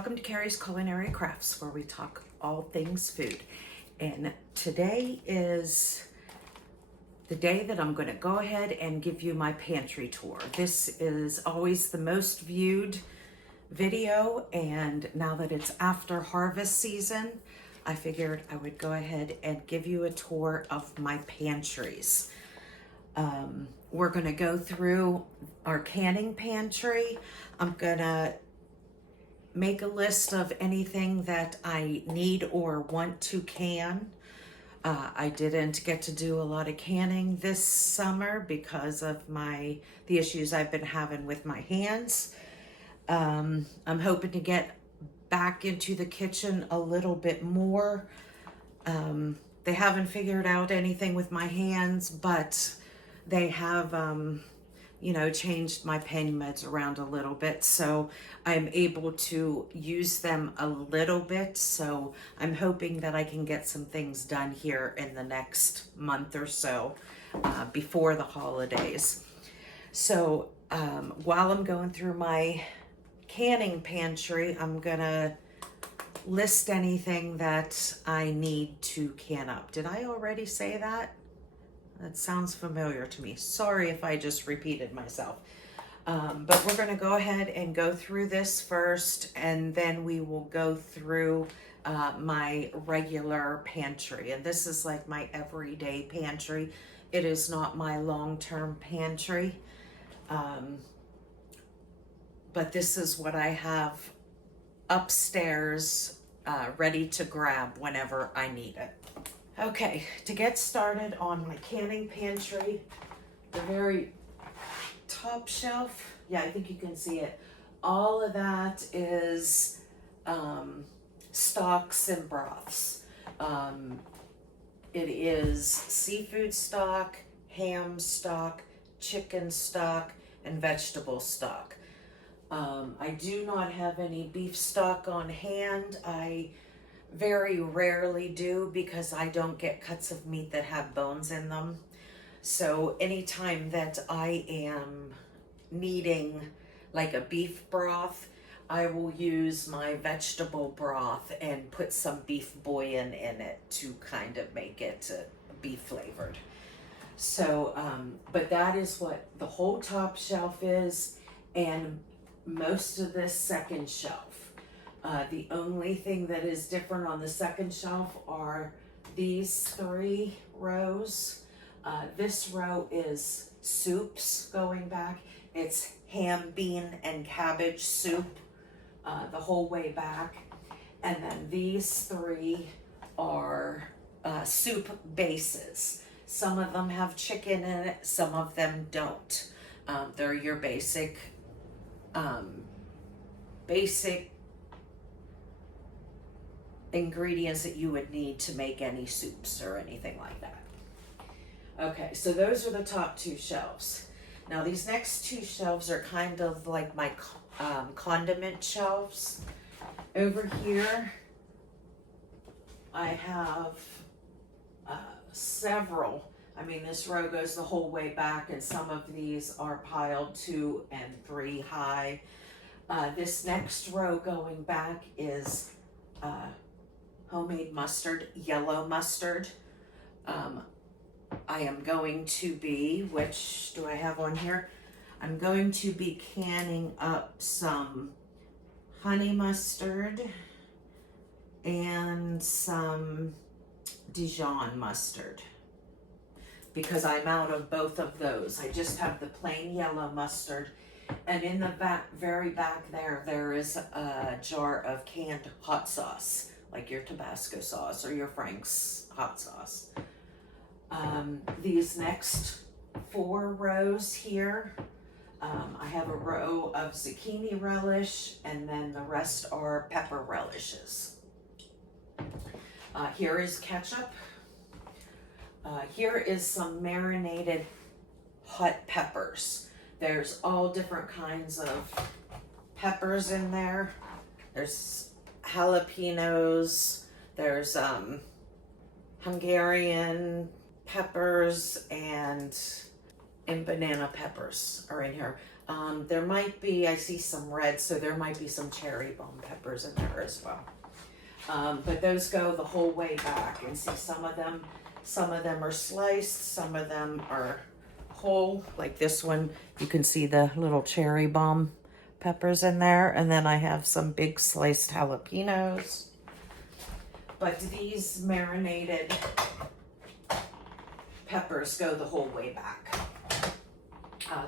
Welcome to Carrie's Culinary Crafts, where we talk all things food. And today is the day that I'm going to go ahead and give you my pantry tour. This is always the most viewed video, and now that it's after harvest season, I figured I would go ahead and give you a tour of my pantries. We're going to go through our canning pantry. I'm going to make a list of anything that I need or want to can. I didn't get to do a lot of canning this summer because of the issues I've been having with my hands. I'm hoping to get back into the kitchen a little bit more. They haven't figured out anything with my hands, but they have changed my pain meds around a little bit, so I'm able to use them a little bit. So I'm hoping that I can get some things done here in the next month or so before the holidays. So while I'm going through my canning pantry, I'm gonna list anything that I need to can up. Did I already say that? That sounds familiar to me. Sorry if I just repeated myself. But we're going to go ahead and go through this first, and then we will go through my regular pantry. And this is like my everyday pantry. It is not my long-term pantry. But this is what I have upstairs ready to grab whenever I need it. Okay, to get started on my canning pantry, the very top shelf, yeah, I think you can see it. All of that is stocks and broths. It is seafood stock, ham stock, chicken stock, and vegetable stock. I do not have any beef stock on hand. I very rarely do because I don't get cuts of meat that have bones in them. So anytime that I am needing like a beef broth, I will use my vegetable broth and put some beef bouillon in it to kind of make it beef flavored. So, but that is what the whole top shelf is, and most of this second shelf. The only thing that is different on the second shelf are these three rows. This row is soups going back. It's ham, bean, and cabbage soup the whole way back. And then these three are soup bases. Some of them have chicken in it, some of them don't. They're your basic ingredients that you would need to make any soups or anything like that. Okay, so those are the top two shelves. Now these next two shelves are kind of like my condiment shelves. Over here, I have several. I mean, this row goes the whole way back, and some of these are piled 2 and 3 high. This next row going back is homemade mustard, yellow mustard. I am going to be, which do I have on here? I'm going to be canning up some honey mustard and some Dijon mustard because I'm out of both of those. I just have the plain yellow mustard, and in the very back there is a jar of canned hot sauce, like your Tabasco sauce or your Frank's hot sauce. These next 4 rows here, I have a row of zucchini relish, and then the rest are pepper relishes. Here is ketchup. Here is some marinated hot peppers. There's all different kinds of peppers in there. There's jalapenos, there's Hungarian peppers, and banana peppers are in here. There might be, I see some red, so there might be some cherry bomb peppers in there as well. But those go the whole way back, and see some of them are sliced, some of them are whole, like this one. You can see the little cherry bomb peppers in there, and then I have some big sliced jalapenos. But these marinated peppers go the whole way back.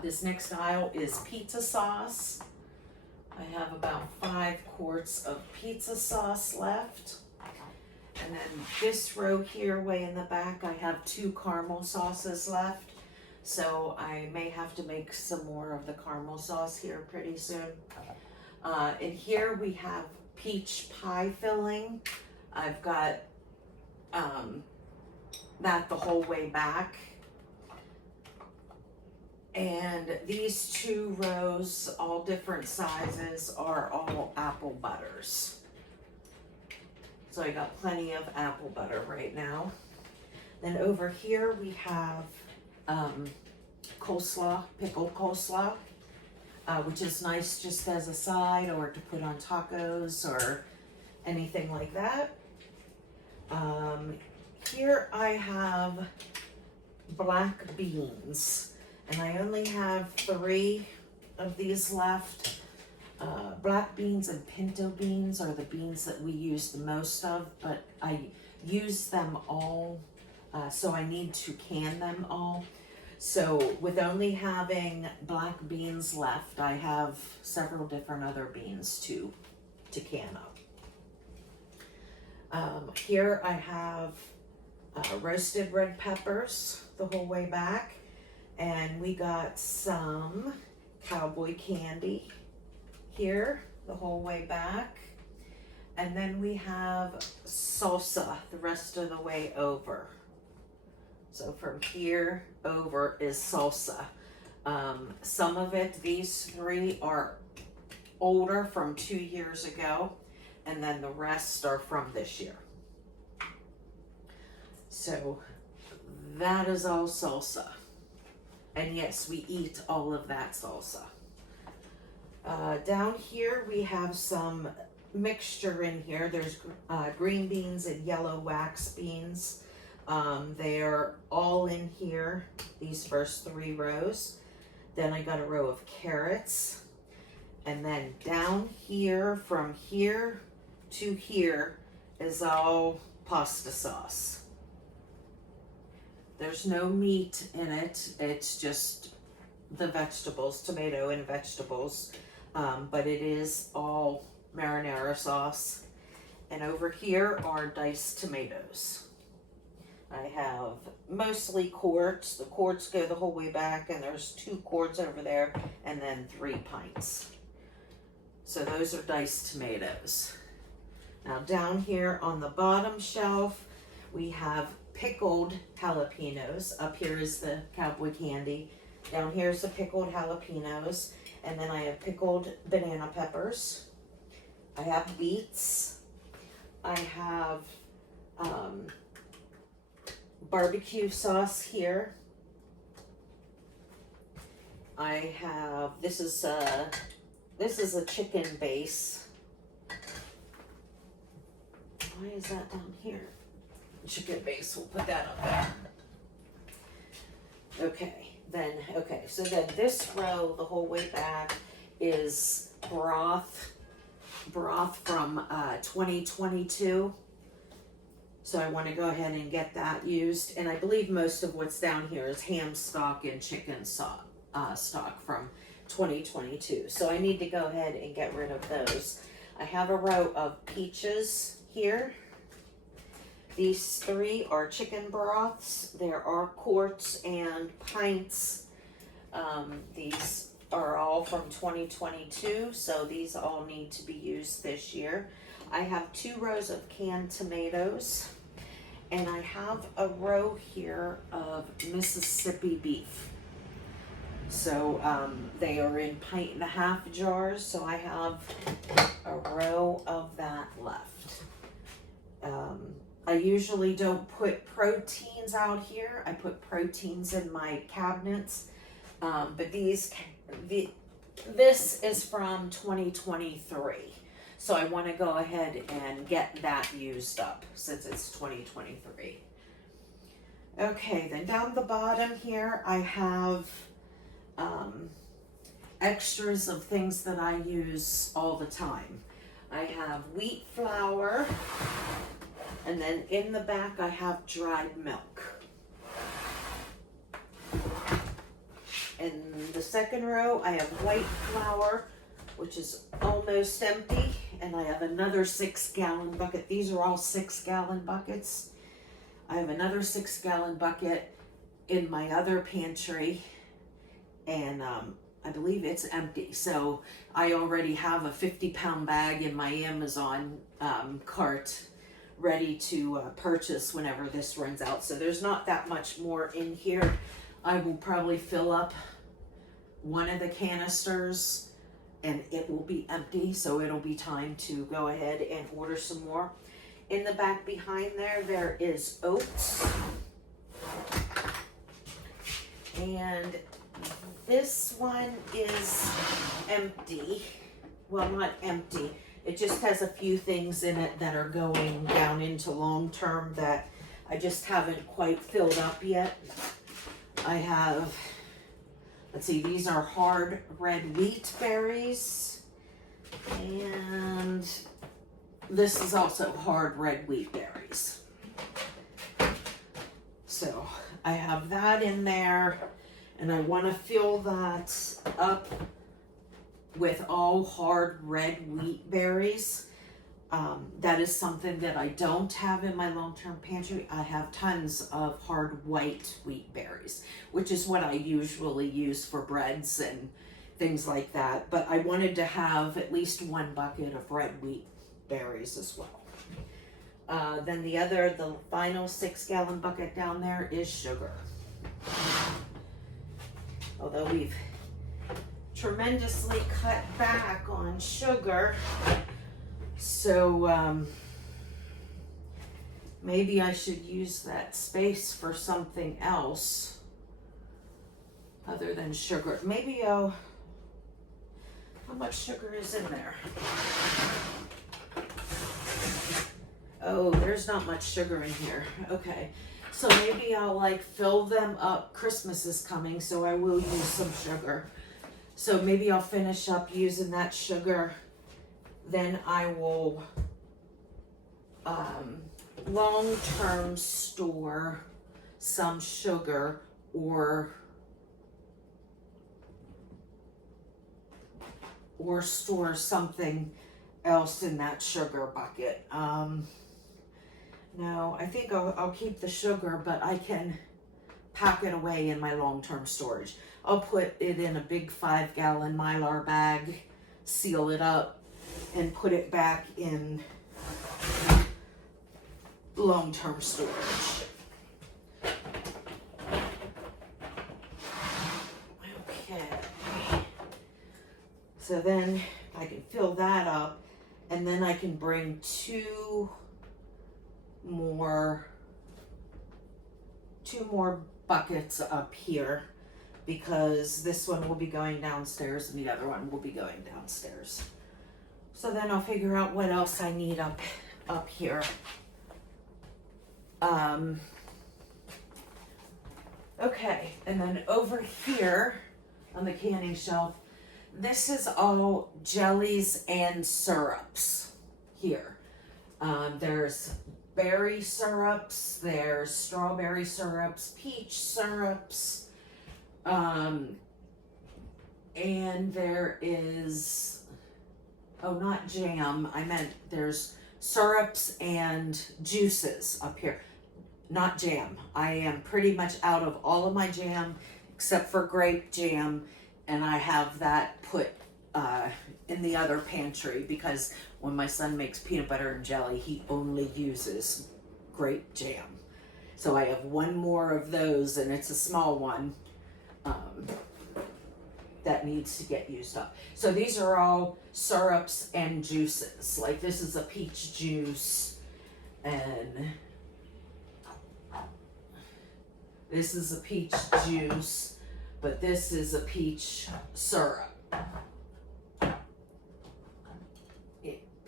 This next aisle is pizza sauce. I have about 5 quarts of pizza sauce left. And then this row here, way in the back, I have 2 caramel sauces left. So I may have to make some more of the caramel sauce here pretty soon. And here we have peach pie filling. I've got that the whole way back. And these 2 rows, all different sizes, are all apple butters. So I got plenty of apple butter right now. Then over here we have coleslaw, pickled coleslaw, which is nice just as a side or to put on tacos or anything like that. Here I have black beans. And I only have 3 of these left. Black beans and pinto beans are the beans that we use the most of, but I use them all, so I need to can them all. So with only having black beans left, I have several different other beans to can up. Here I have roasted red peppers the whole way back. And we got some cowboy candy here the whole way back. And then we have salsa the rest of the way over. So from here over is salsa. Some of it, these 3 are older from 2 years ago. And then the rest are from this year. So that is all salsa. And yes, we eat all of that salsa. Down here we have some mixture in here. There's green beans and yellow wax beans. They're all in here, these first 3 rows. Then I got a row of carrots. And then down here, from here to here, is all pasta sauce. There's no meat in it. It's just the vegetables, tomato and vegetables. But it is all marinara sauce. And over here are diced tomatoes. I have mostly quarts. The quarts go the whole way back, and there's 2 quarts over there, and then 3 pints. So those are diced tomatoes. Now down here on the bottom shelf, we have pickled jalapenos. Up here is the cowboy candy. Down here is the pickled jalapenos. And then I have pickled banana peppers. I have beets. I have barbecue sauce here. I have, this is a chicken base. Why is that down here? Chicken base, we'll put that up there. Okay, so then this row, the whole way back, is broth from 2022. So I want to go ahead and get that used. And I believe most of what's down here is ham stock and chicken stock from 2022. So I need to go ahead and get rid of those. I have a row of peaches here. These 3 are chicken broths. There are quarts and pints. These are all from 2022, so these all need to be used this year. I have 2 rows of canned tomatoes, and I have a row here of Mississippi beef. So they are in 1.5 jars, so I have a row of that left. I usually don't put proteins out here. I put proteins in my cabinets, but this is from 2023. So I want to go ahead and get that used up since it's 2023. Okay, then down the bottom here, I have extras of things that I use all the time. I have wheat flour, and then in the back I have dried milk. In the second row I have white flour, which is almost empty, and I have another 6-gallon bucket. These are all 6-gallon buckets. I have another 6-gallon bucket in my other pantry, and I believe it's empty. So I already have a 50-pound bag in my Amazon cart ready to purchase whenever this runs out. So there's not that much more in here. I will probably fill up one of the canisters and it will be empty, so it'll be time to go ahead and order some more. In the back behind there, there is oats. And this one is empty. Well, not empty. It just has a few things in it that are going down into long term that I just haven't quite filled up yet. I have, let's see, these are hard red wheat berries. And this is also hard red wheat berries. So I have that in there, and I want to fill that up with all hard red wheat berries. That is something that I don't have in my long-term pantry. I have tons of hard white wheat berries, which is what I usually use for breads and things like that. But I wanted to have at least one bucket of red wheat berries as well. Then the final 6-gallon bucket down there is sugar. Although we've tremendously cut back on sugar, so maybe I should use that space for something else other than sugar. Maybe how much sugar is in there? Oh, there's not much sugar in here. Okay, so maybe I'll like fill them up. Christmas is coming, so I will use some sugar. So maybe I'll finish up using that sugar. Then I will long-term store some sugar or store something else in that sugar bucket. No, I think I'll keep the sugar, but I can pack it away in my long-term storage. I'll put it in a big 5-gallon Mylar bag, seal it up, and put it back in long-term storage. Okay. So then I can fill that up, and then I can bring 2 more buckets up here, because this one will be going downstairs and the other one will be going downstairs. So then I'll figure out what else I need up here. Okay, and then over here on the canning shelf, this is all jellies and syrups here. There's berry syrups, there's strawberry syrups, peach syrups, and there is, oh, not jam, I meant there's syrups and juices up here, not jam. I am pretty much out of all of my jam except for grape jam, and I have that put in the other pantry because when my son makes peanut butter and jelly, he only uses grape jam. So I have one more of those, and it's a small one that needs to get used up. So these are all syrups and juices. Like this is a peach juice, and this is a peach juice, but this is a peach syrup.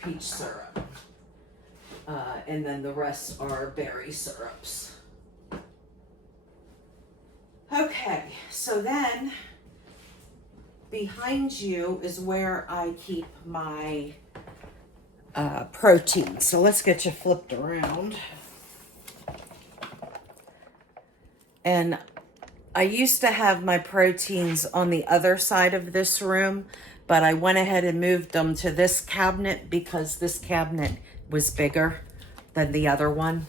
peach syrup. And then the rest are berry syrups. Okay, so then behind you is where I keep my protein. So let's get you flipped around. And I used to have my proteins on the other side of this room, but I went ahead and moved them to this cabinet because this cabinet was bigger than the other one.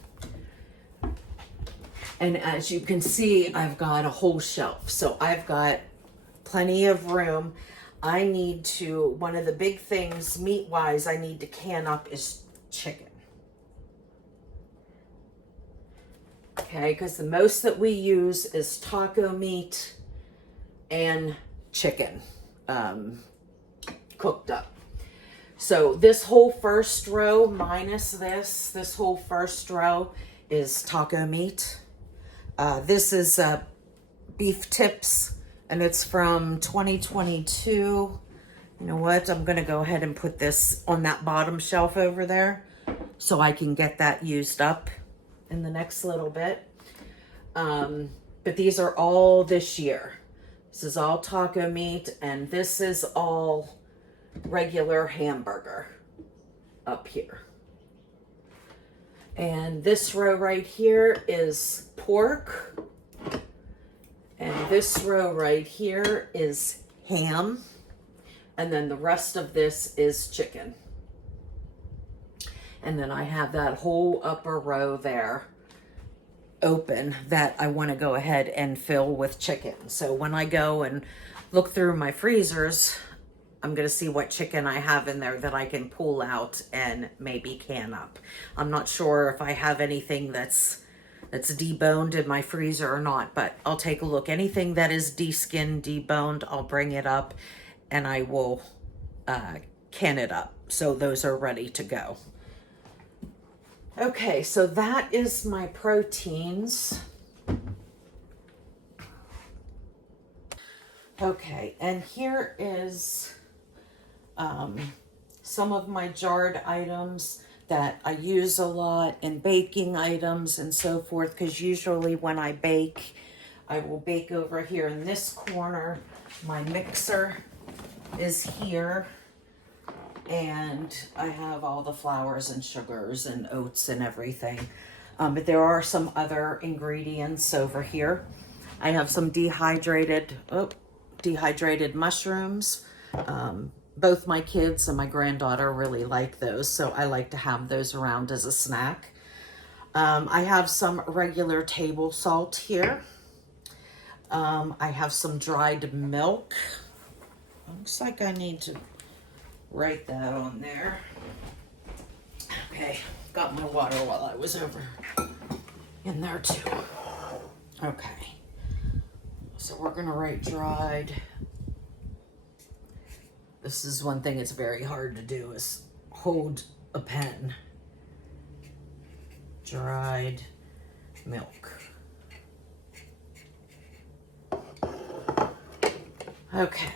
And as you can see, I've got a whole shelf. So I've got plenty of room. I need to, one of the big things meat-wise I need to can up is chicken. Okay, because the most that we use is taco meat and chicken cooked up. So this whole first row minus this whole first row is taco meat. This is beef tips, and it's from 2022. You know what? I'm going to go ahead and put this on that bottom shelf over there so I can get that used up in the next little bit. But these are all this year. This is all taco meat, and this is all regular hamburger up here. And this row right here is pork. And this row right here is ham. And then the rest of this is chicken. And then I have that whole upper row there open that I want to go ahead and fill with chicken. So when I go and look through my freezers, I'm going to see what chicken I have in there that I can pull out and maybe can up. I'm not sure if I have anything that's deboned in my freezer or not, but I'll take a look. Anything that is de-skinned, deboned, I'll bring it up and I will can it up. So those are ready to go. Okay, so that is my proteins. Okay, and here is some of my jarred items that I use a lot, and baking items and so forth, because usually when I bake, I will bake over here in this corner. My mixer is here, and I have all the flours and sugars and oats and everything. But there are some other ingredients over here. I have some dehydrated mushrooms. Both my kids and my granddaughter really like those, so I like to have those around as a snack. I have some regular table salt here. I have some dried milk. Looks like I need to write that on there. Okay, got my water while I was over in there too. Okay, so we're gonna write dried. This is one thing it's very hard to do, is hold a pen. Dried milk. Okay,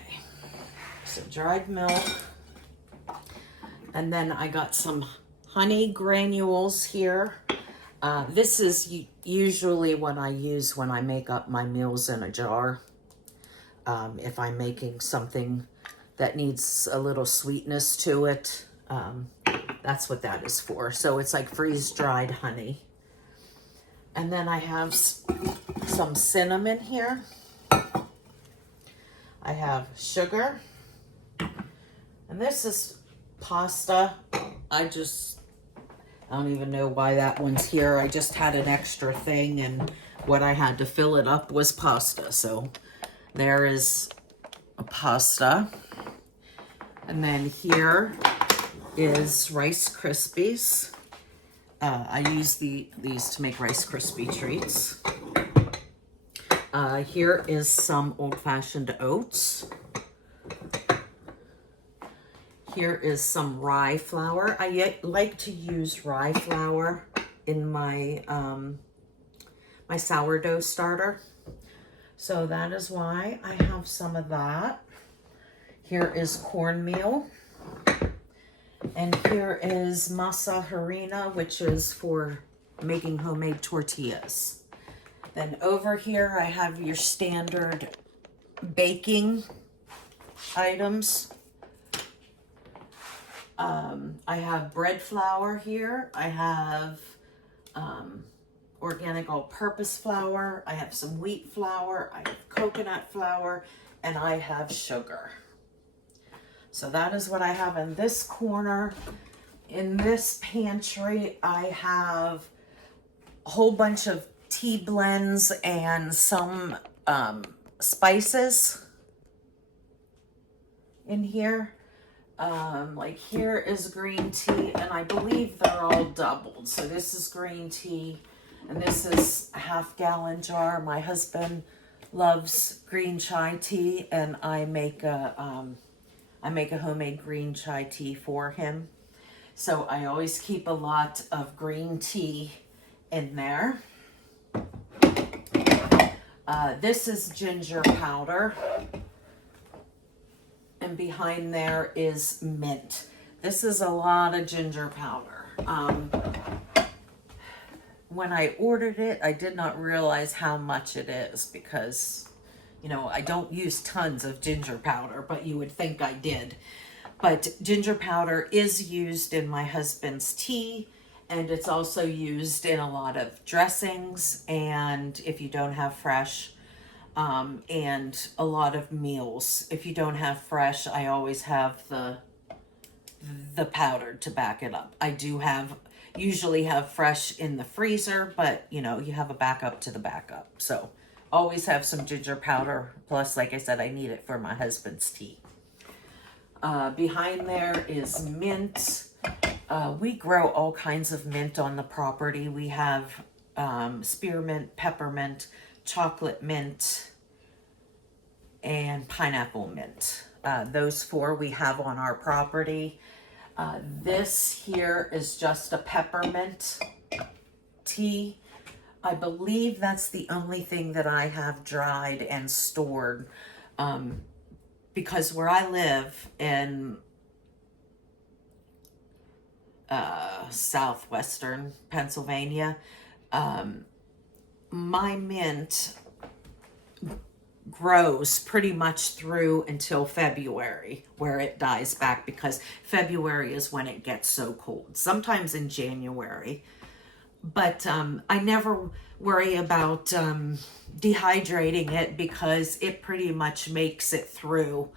so dried milk. And then I got some honey granules here. This is usually what I use when I make up my meals in a jar. If I'm making something that needs a little sweetness to it, that's what that is for. So it's like freeze-dried honey. And then I have some cinnamon here. I have sugar. And this is pasta. I don't even know why that one's here. I just had an extra thing, and what I had to fill it up was pasta. So there is a pasta. And then here is Rice Krispies. I use these to make Rice Krispie treats. Here is some old-fashioned oats. Here is some rye flour. I like to use rye flour in my my sourdough starter. So that is why I have some of that. Here is cornmeal. And here is masa harina, which is for making homemade tortillas. Then over here I have your standard baking items. I have bread flour here. I have organic all-purpose flour. I have some wheat flour. I have coconut flour, and I have sugar. So that is what I have in this corner. In this pantry, I have a whole bunch of tea blends and some spices in here. Like here is green tea, and I believe they're all doubled. So this is green tea, and this is a half-gallon jar. My husband loves green chai tea, and I make a homemade green chai tea for him. So I always keep a lot of green tea in there. This is ginger powder. And behind there is mint. This is a lot of ginger powder. When I ordered it, I did not realize how much it is because, you know, I don't use tons of ginger powder, but you would think I did. But ginger powder is used in my husband's tea, and it's also used in a lot of dressings, and if you don't have fresh, and a lot of meals. If you don't have fresh, I always have the powder to back it up. I do usually have fresh in the freezer, but you know, you have a backup to the backup. So always have some ginger powder. Plus, like I said, I need it for my husband's tea. Behind there is mint. We grow all kinds of mint on the property. We have spearmint, peppermint, chocolate mint, and pineapple mint. Those four we have on our property. This here is just a peppermint tea. I believe that's the only thing that I have dried and stored, because where I live in southwestern Pennsylvania, my mint grows pretty much through until February, where it dies back, because February is when it gets so cold. Sometimes in January. But I never worry about dehydrating it because it pretty much makes it through,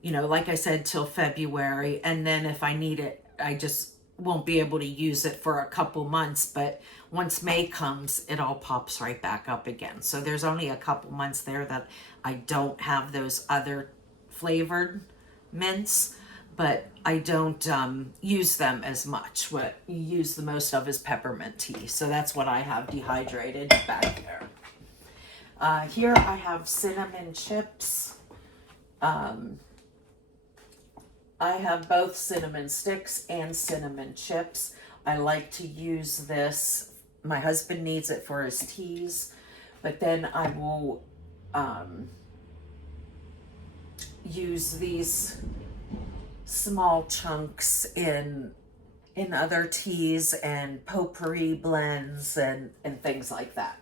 you know, like I said, till February. And then if I need it, I just won't be able to use it for a couple months. But once May comes, it all pops right back up again. So there's only a couple months there that I don't have those other flavored mints, but I don't use them as much. What you use the most of is peppermint tea. So that's what I have dehydrated back there. Here I have cinnamon chips. I have both cinnamon sticks and cinnamon chips. I like to use this. My husband needs it for his teas, but then I will use these small chunks in other teas and potpourri blends and things like that.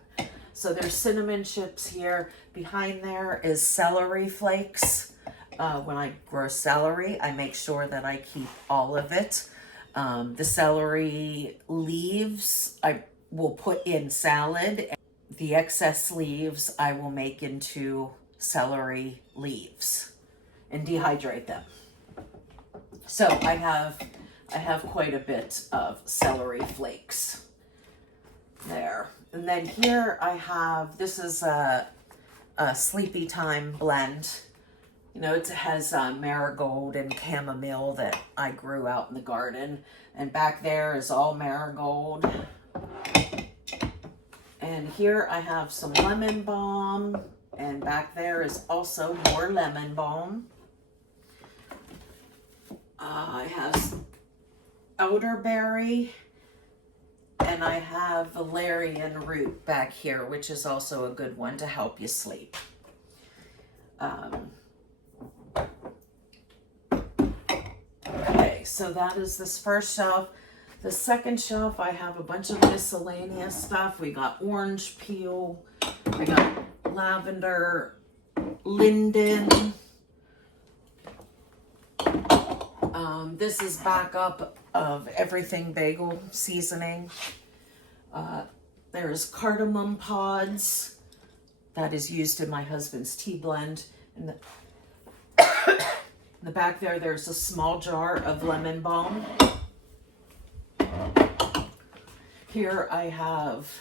So there's cinnamon chips here. Behind there is celery flakes. When I grow celery, I make sure that I keep all of it. The celery leaves I will put in salad. The excess leaves I will make into celery leaves and dehydrate them. So I have quite a bit of celery flakes there. And then here I have, this is a Sleepy Time blend. You know, it has marigold and chamomile that I grew out in the garden. And back there is all marigold. And here I have some lemon balm. And back there is also more lemon balm. I have elderberry. And I have valerian root back here, which is also a good one to help you sleep. Okay, so that is this first shelf. The second shelf, I have a bunch of miscellaneous stuff. We got orange peel, I got lavender, linden. This is backup of everything bagel seasoning. There's cardamom pods that is used in my husband's tea blend. In the back there, there's a small jar of lemon balm. Here I have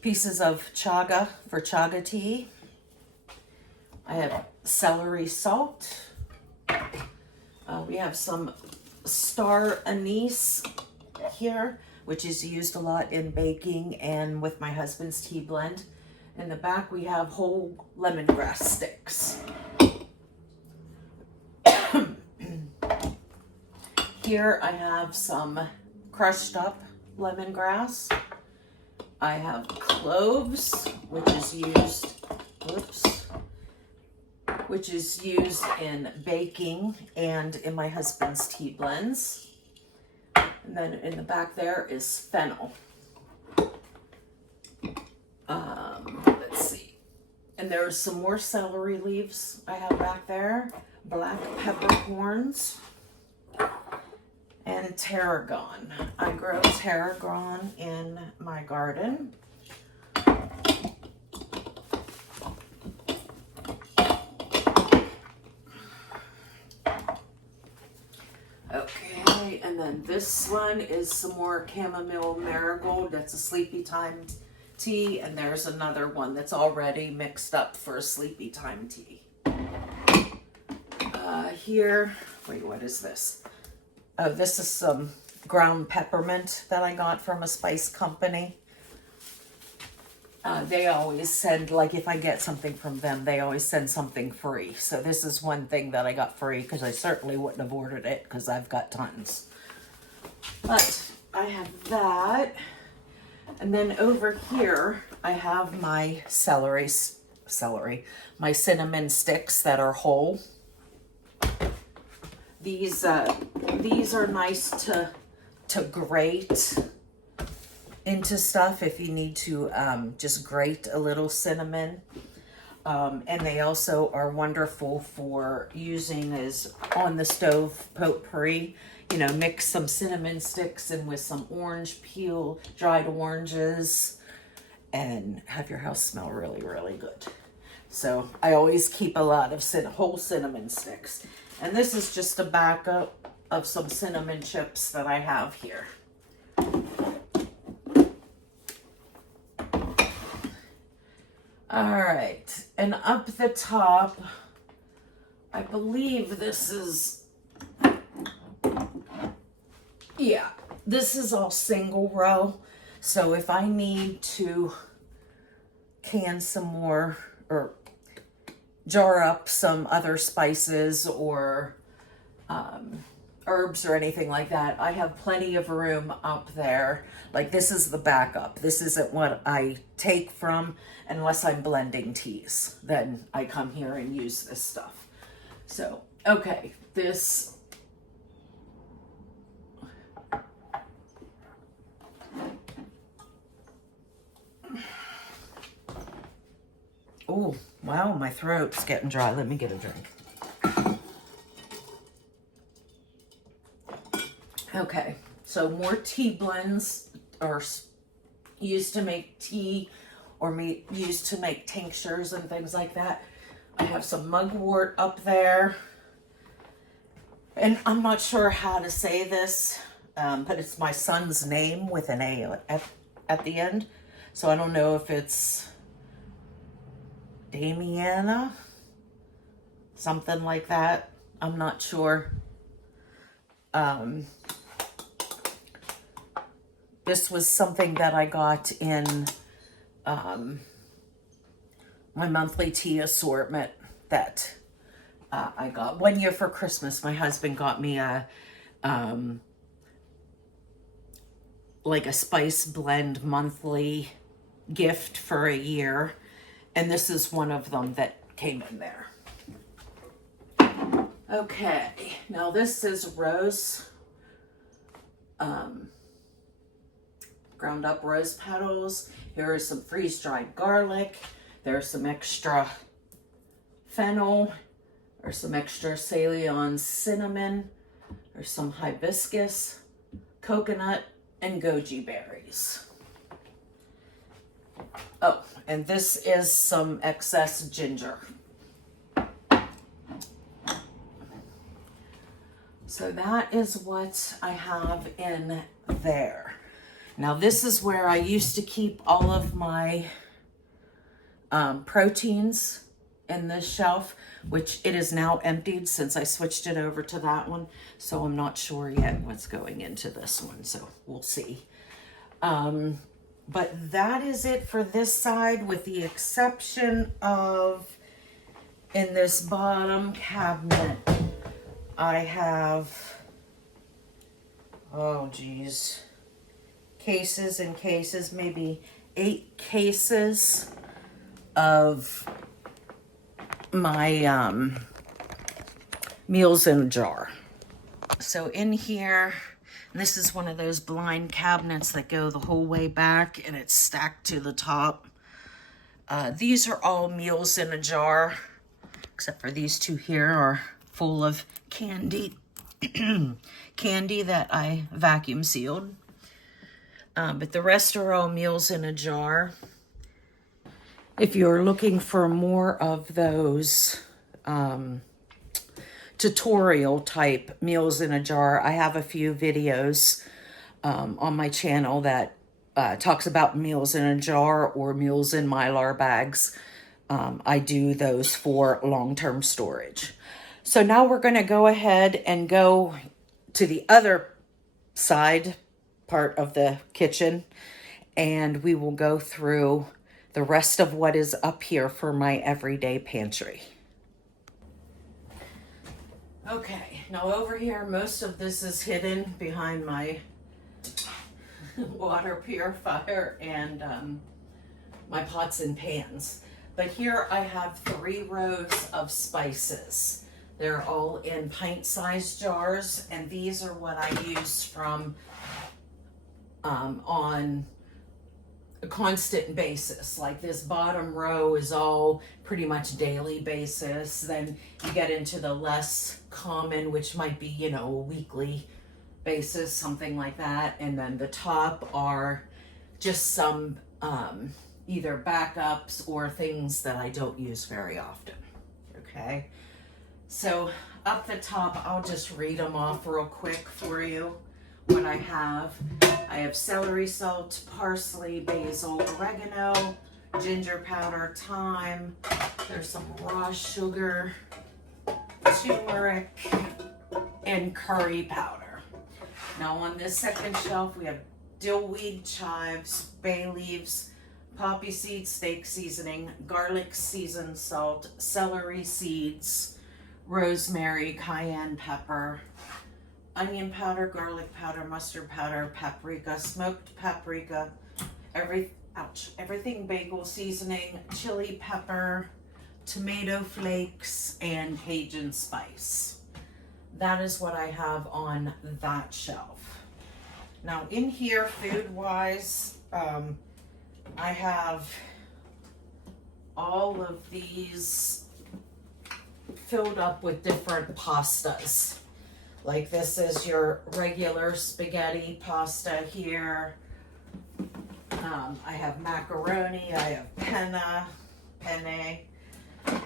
pieces of chaga for chaga tea. I have celery salt. We have some star anise here, which is used a lot in baking and with my husband's tea blend. In the back, we have whole lemongrass sticks. Here I have some crushed up lemongrass. I have cloves, which is used in baking and in my husband's tea blends. And then in the back there is fennel. Let's see. And there's some more celery leaves I have back there. Black peppercorns. And tarragon. I grow tarragon in my garden. Okay, and then this one is some more chamomile marigold. That's a sleepy time tea, and there's another one that's already mixed up for a sleepy time tea. Here, wait, what is this? Oh, this is some ground peppermint that I got from a spice company. They always send, like if I get something from them, they always send something free. So this is one thing that I got free because I certainly wouldn't have ordered it because I've got tons. But I have that. And then over here, I have my my cinnamon sticks that are whole. These are nice to grate into stuff if you need to just grate a little cinnamon. And they also are wonderful for using as on the stove potpourri. You know, mix some cinnamon sticks in with some orange peel, dried oranges, and have your house smell really, really good. So I always keep a lot of whole cinnamon sticks. And this is just a backup of some cinnamon chips that I have here. All right, and up the top, I believe this is, yeah, this is all single row. So if I need to can some more or jar up some other spices or herbs or anything like that, I have plenty of room up there. Like this is the backup. This isn't what I take from unless I'm blending teas. Then I come here and use this stuff. So, okay, this. Oh, wow, my throat's getting dry. Let me get a drink. Okay, so more tea blends are used to make tea or used to make tinctures and things like that. I have some mugwort up there. And I'm not sure how to say this, but it's my son's name with an A at the end. So I don't know if it's Damiana, something like that. I'm not sure. This was something that I got in my monthly tea assortment that I got. One year for Christmas, my husband got me a like a spice blend monthly gift for a year. And this is one of them that came in there. Okay, now this is rose, ground up rose petals. Here is some freeze-dried garlic. There's some extra fennel. There's some extra Ceylon cinnamon. There's some hibiscus, coconut, and goji berries. Oh, and this is some excess ginger. So that is what I have in there. Now this is where I used to keep all of my proteins in this shelf, which it is now emptied since I switched it over to that one. So I'm not sure yet what's going into this one, so we'll see. But that is it for this side, with the exception of in this bottom cabinet, I have, oh geez, cases and cases, maybe 8 cases of my meals in a jar. So in here, this is one of those blind cabinets that go the whole way back and it's stacked to the top. These are all meals in a jar, except for these 2 here are full of candy that I vacuum sealed. But the rest are all meals in a jar. If you're looking for more of those tutorial type meals in a jar, I have a few videos on my channel that talks about meals in a jar or meals in Mylar bags. I do those for long-term storage. So now we're going to go ahead and go to the other side part of the kitchen, and we will go through the rest of what is up here for my everyday pantry. Okay, now over here, most of this is hidden behind my water purifier and my pots and pans. But here I have 3 rows of spices. They're all in pint-sized jars, and these are what I use from on a constant basis. Like this bottom row is all pretty much daily basis. Then you get into the less common, which might be, you know, a weekly basis, something like that. And then the top are just some either backups or things that I don't use very often. Okay. So up the top, I'll just read them off real quick for you. What I have celery salt, parsley, basil, oregano, ginger powder, thyme. There's some raw sugar, turmeric, and curry powder. Now on this second shelf, we have dillweed, chives, bay leaves, poppy seeds, steak seasoning, garlic seasoned salt, celery seeds, rosemary, cayenne pepper, onion powder, garlic powder, mustard powder, paprika, smoked paprika, everything bagel seasoning, chili pepper, tomato flakes, and Cajun spice. That is what I have on that shelf. Now in here, food-wise, I have all of these filled up with different pastas. Like this is your regular spaghetti pasta here. I have macaroni, I have penne.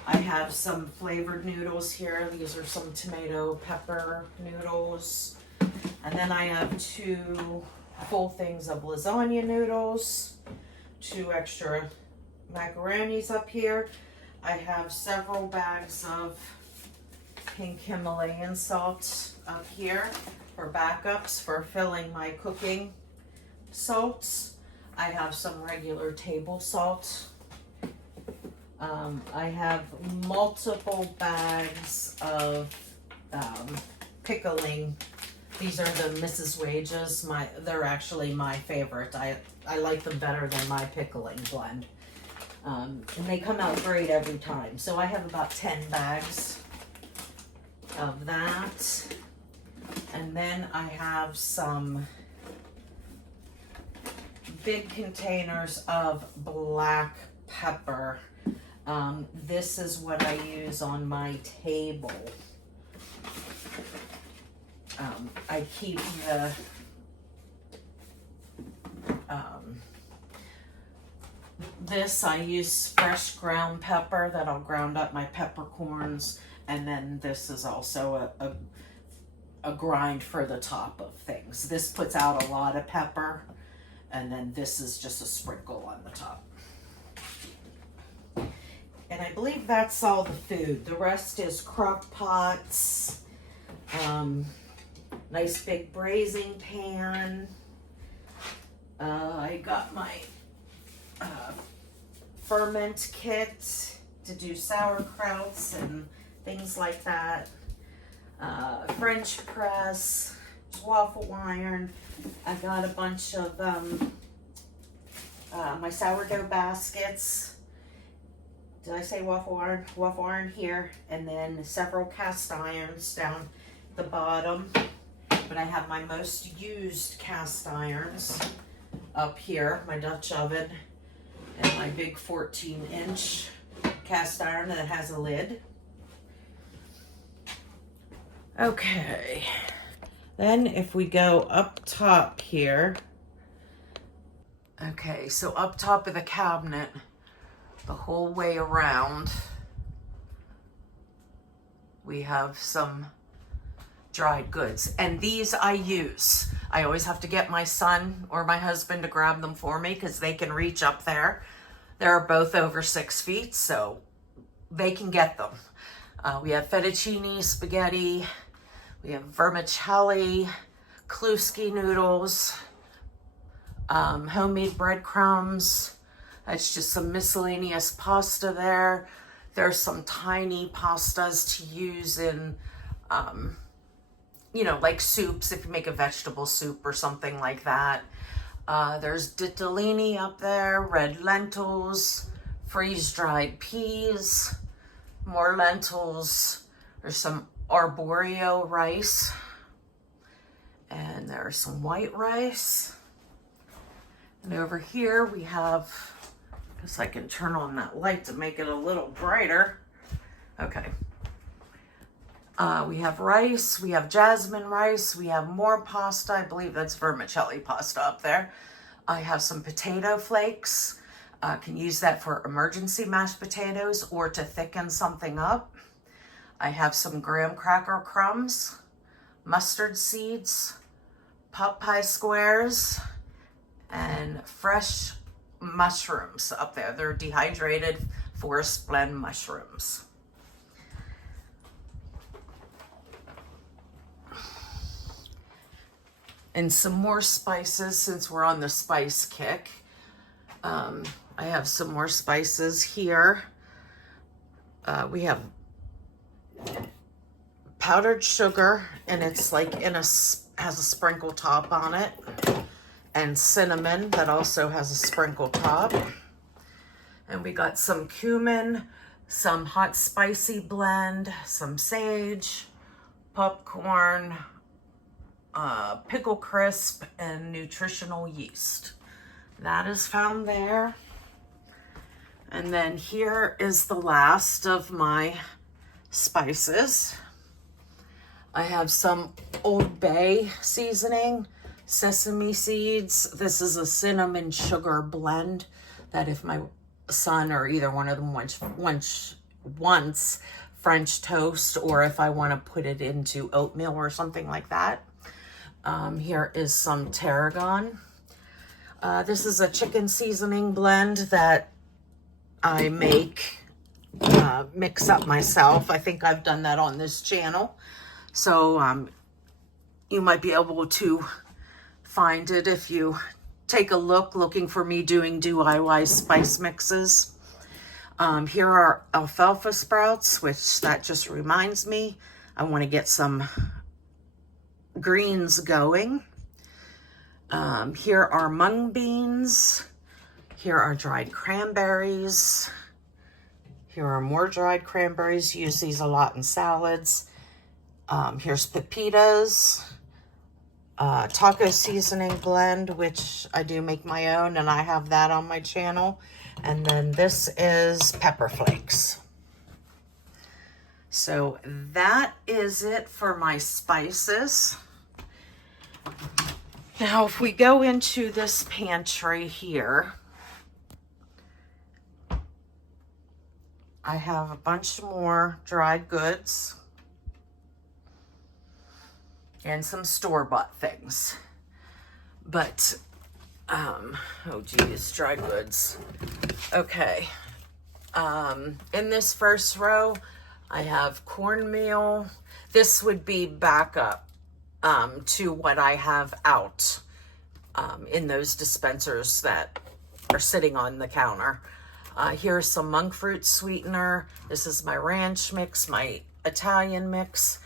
I have some flavored noodles here. These are some tomato pepper noodles. And then I have 2 full things of lasagna noodles, 2 extra macaronis up here. I have several bags of pink Himalayan salt up here for backups for filling my cooking salts. I have some regular table salt. I have multiple bags of pickling. These are the Mrs. Wages. They're actually my favorite. I like them better than my pickling blend. And they come out great every time. So I have about 10 bags of that. And then I have some big containers of black pepper. This is what I use on my table. I keep the this, I use fresh ground pepper that I'll ground up my peppercorns, and then this is also a grind for the top of things. This puts out a lot of pepper, and then this is just a sprinkle on the top. And I believe that's all the food. The rest is crock pots, nice big braising pan. I got my ferment kit to do sauerkrauts and things like that. French press, waffle iron. I got a bunch of my sourdough baskets. Did I say waffle iron? Waffle iron here, and then several cast irons down the bottom. But I have my most used cast irons up here, my Dutch oven, and my big 14-inch cast iron that has a lid. Okay, then if we go up top here, okay, so up top of the cabinet, the whole way around, we have some dried goods, and these I use. I always have to get my son or my husband to grab them for me because they can reach up there. They're both over 6 feet, so they can get them. We have fettuccine spaghetti, we have vermicelli, kluski noodles, homemade breadcrumbs. That's just some miscellaneous pasta there. There's some tiny pastas to use in, you know, like soups, if you make a vegetable soup or something like that. There's ditalini up there, red lentils, freeze-dried peas, more lentils. There's some arborio rice, and there's some white rice. And over here we have, I guess I can turn on that light to make it a little brighter. Okay. We have rice, we have jasmine rice, we have more pasta. I believe that's vermicelli pasta up there. I have some potato flakes. Can use that for emergency mashed potatoes or to thicken something up. I have some graham cracker crumbs, mustard seeds, pot pie squares, and fresh mushrooms up there. They're dehydrated forest blend mushrooms. And some more spices since we're on the spice kick. I have some more spices here. We have powdered sugar, and it's like has a sprinkle top on it, and cinnamon that also has a sprinkle top. And we got some cumin, some hot spicy blend, some sage, popcorn, pickle crisp, and nutritional yeast. That is found there. And then here is the last of my spices. I have some Old Bay seasoning, sesame seeds. This is a cinnamon sugar blend that if my son or either one of them wants French toast, or if I want to put it into oatmeal or something like that. Here is some tarragon. This is a chicken seasoning blend that I mix up myself. I think I've done that on this channel. So you might be able to find it if you take a look, looking for me doing DIY spice mixes. Here are alfalfa sprouts, which that just reminds me, I want to get some greens going. Here are mung beans. Here are dried cranberries. Here are more dried cranberries. Use these a lot in salads. Here's pepitas, taco seasoning blend, which I do make my own, and I have that on my channel. And then this is pepper flakes. So that is it for my spices. Now, if we go into this pantry here, I have a bunch more dried goods and some store-bought things. But, oh geez, dried goods. Okay. In this first row, I have cornmeal. This would be backup to what I have out in those dispensers that are sitting on the counter. Here's some monk fruit sweetener. This is my ranch mix, my Italian mix.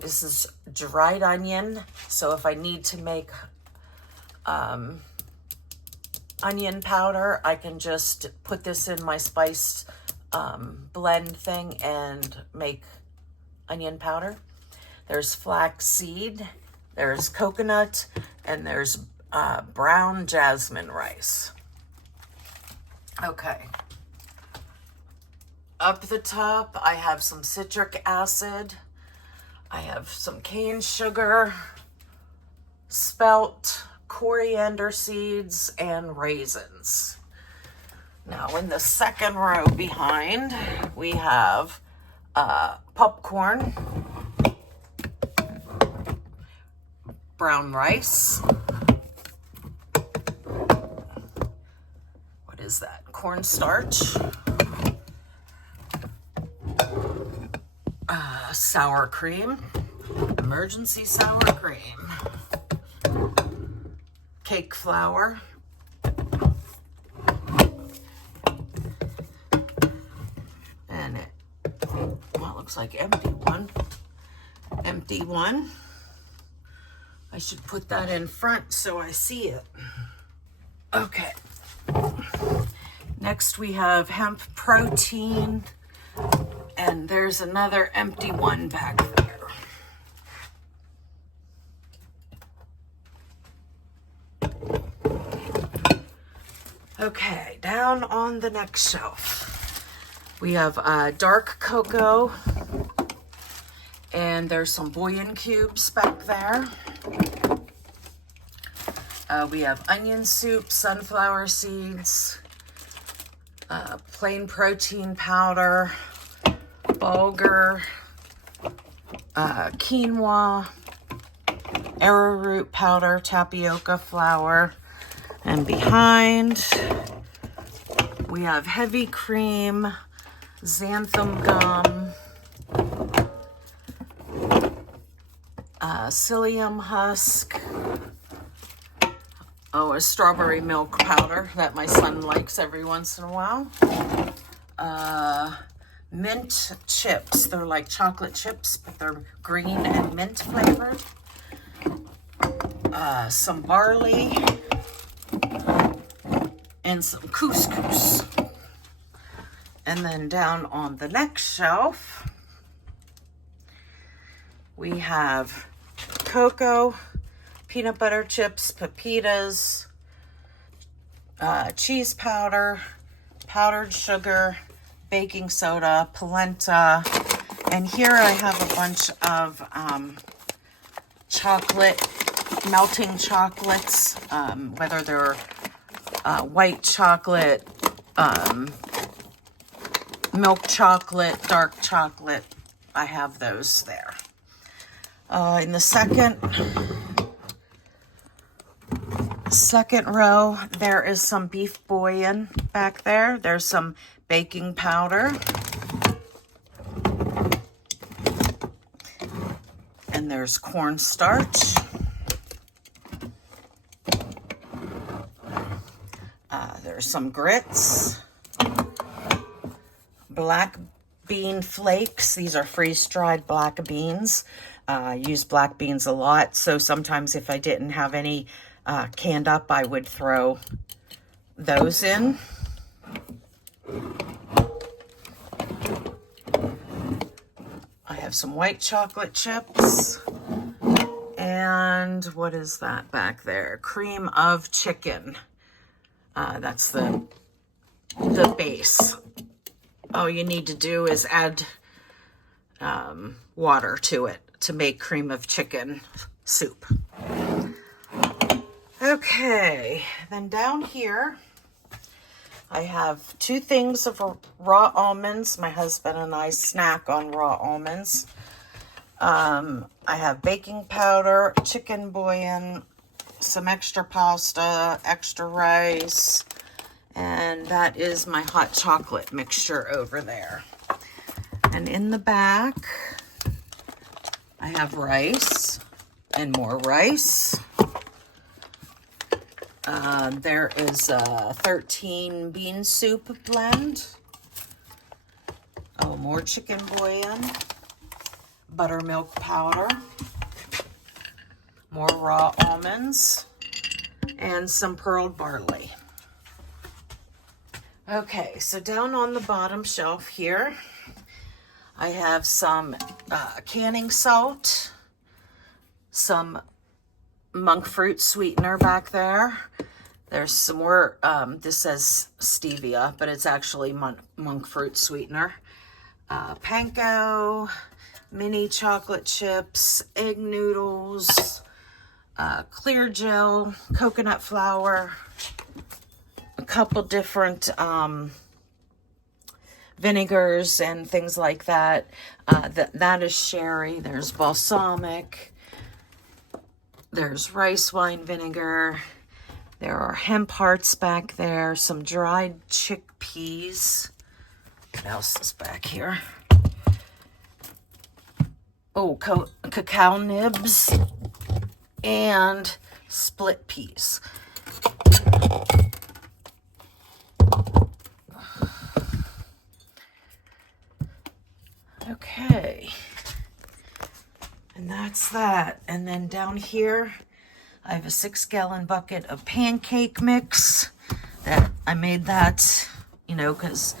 This is dried onion. So if I need to make onion powder, I can just put this in my spice blend thing and make onion powder. There's flax seed, there's coconut, and there's brown jasmine rice. Okay. Up the top, I have some citric acid. I have some cane sugar, spelt, coriander seeds, and raisins. Now, in the second row behind, we have popcorn, brown rice. What is that? Cornstarch. Sour cream. Emergency sour cream. Cake flour. And it, well, it looks like empty one. Empty one. I should put that in front so I see it. Okay. Next we have hemp protein, and there's another empty one back there. Okay, down on the next shelf, we have dark cocoa, and there's some bouillon cubes back there. We have onion soup, sunflower seeds, plain protein powder, bulgur, quinoa, arrowroot powder, tapioca flour, and behind we have heavy cream, xanthan gum, psyllium husk, a strawberry milk powder that my son likes every once in a while. Mint chips. They're like chocolate chips, but they're green and mint flavored. Some barley and some couscous. And then down on the next shelf, we have cocoa, peanut butter chips, pepitas, cheese powder, powdered sugar, baking soda, polenta, and here I have a bunch of chocolate, melting chocolates, whether they're white chocolate, milk chocolate, dark chocolate. I have those there. In the second row, there is some beef bouillon back there. There's some baking powder. And there's cornstarch. There's some grits. Black bean flakes. These are freeze-dried black beans. I use black beans a lot, so sometimes if I didn't have any canned up, I would throw those in. I have some white chocolate chips. And what is that back there? Cream of chicken. That's the base. All you need to do is add water to it to make cream of chicken soup. Okay, then down here I have 2 things of raw almonds. My husband and I snack on raw almonds. I have baking powder, chicken bouillon, some extra pasta, extra rice, and that is my hot chocolate mixture over there. And in the back, I have rice and more rice. There is a 13 bean soup blend. Oh, more chicken bouillon, buttermilk powder, more raw almonds, and some pearled barley. Okay, so down on the bottom shelf here, I have some canning salt, some monk fruit sweetener back there. There's some more, this says stevia, but it's actually monk fruit sweetener. Panko, mini chocolate chips, egg noodles, clear gel, coconut flour, a couple different vinegars and things like that. That is sherry. There's balsamic. There's rice wine vinegar. There are hemp hearts back there. Some dried chickpeas. What else is back here? Oh, cacao nibs and split peas. Okay. And that's that. And then down here, I have a 6-gallon bucket of pancake mix. That I made that, you know, because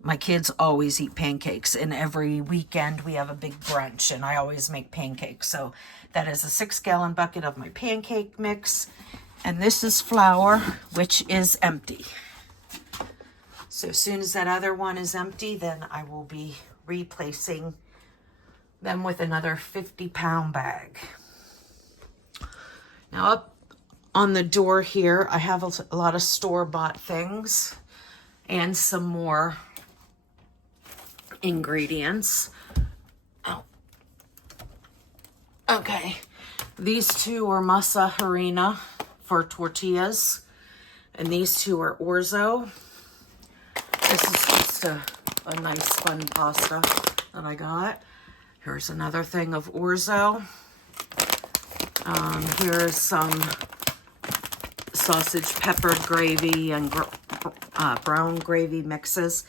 my kids always eat pancakes, and every weekend we have a big brunch, and I always make pancakes. So that is a 6-gallon bucket of my pancake mix. And this is flour, which is empty. So as soon as that other one is empty, then I will be replacing them with another 50-pound bag. Now up on the door here, I have a lot of store-bought things and some more ingredients. Oh. Okay. These 2 are masa harina for tortillas, and these 2 are orzo. This is just a nice fun pasta that I got. Here's another thing of orzo. Here's some sausage pepper gravy and brown gravy mixes.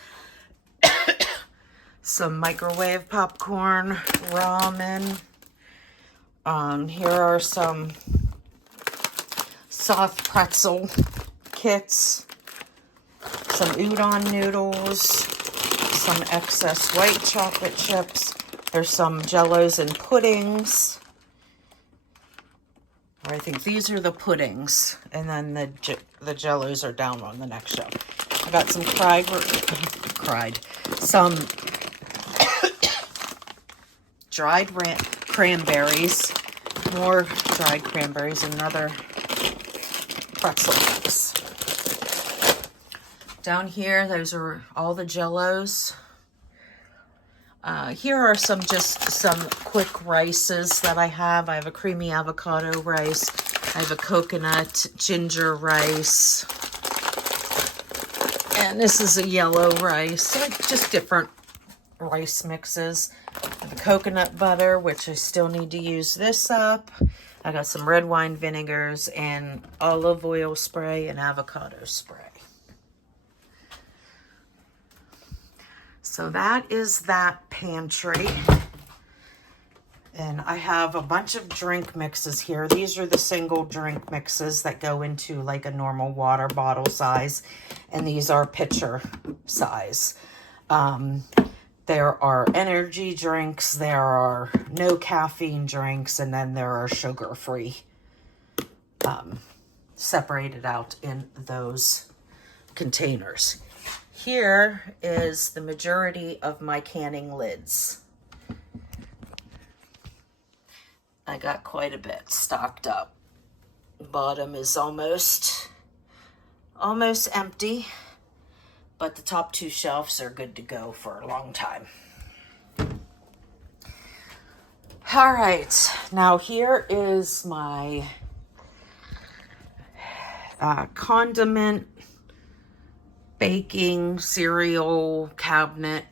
Some microwave popcorn, ramen. Here are some soft pretzel kits, some udon noodles, some excess white chocolate chips. There's some jellos and puddings. Or I think these are the puddings, and then the jellos are down on the next shelf. I got some some dried cranberries, more dried cranberries, another pretzel mix. Down here, those are all the jellos. Here are some quick rices that I have. I have a creamy avocado rice. I have a coconut ginger rice. And this is a yellow rice. So just different rice mixes. I have a coconut butter, which I still need to use this up. I got some red wine vinegars and olive oil spray and avocado spray. So that is that pantry. And I have a bunch of drink mixes here. These are the single drink mixes that go into like a normal water bottle size. And these are pitcher size. There are energy drinks, there are no caffeine drinks, and then there are sugar-free, separated out in those containers. Here is the majority of my canning lids. I got quite a bit stocked up. Bottom is almost empty, but the top two shelves are good to go for a long time. All right, now here is my condiment baking cereal cabinet.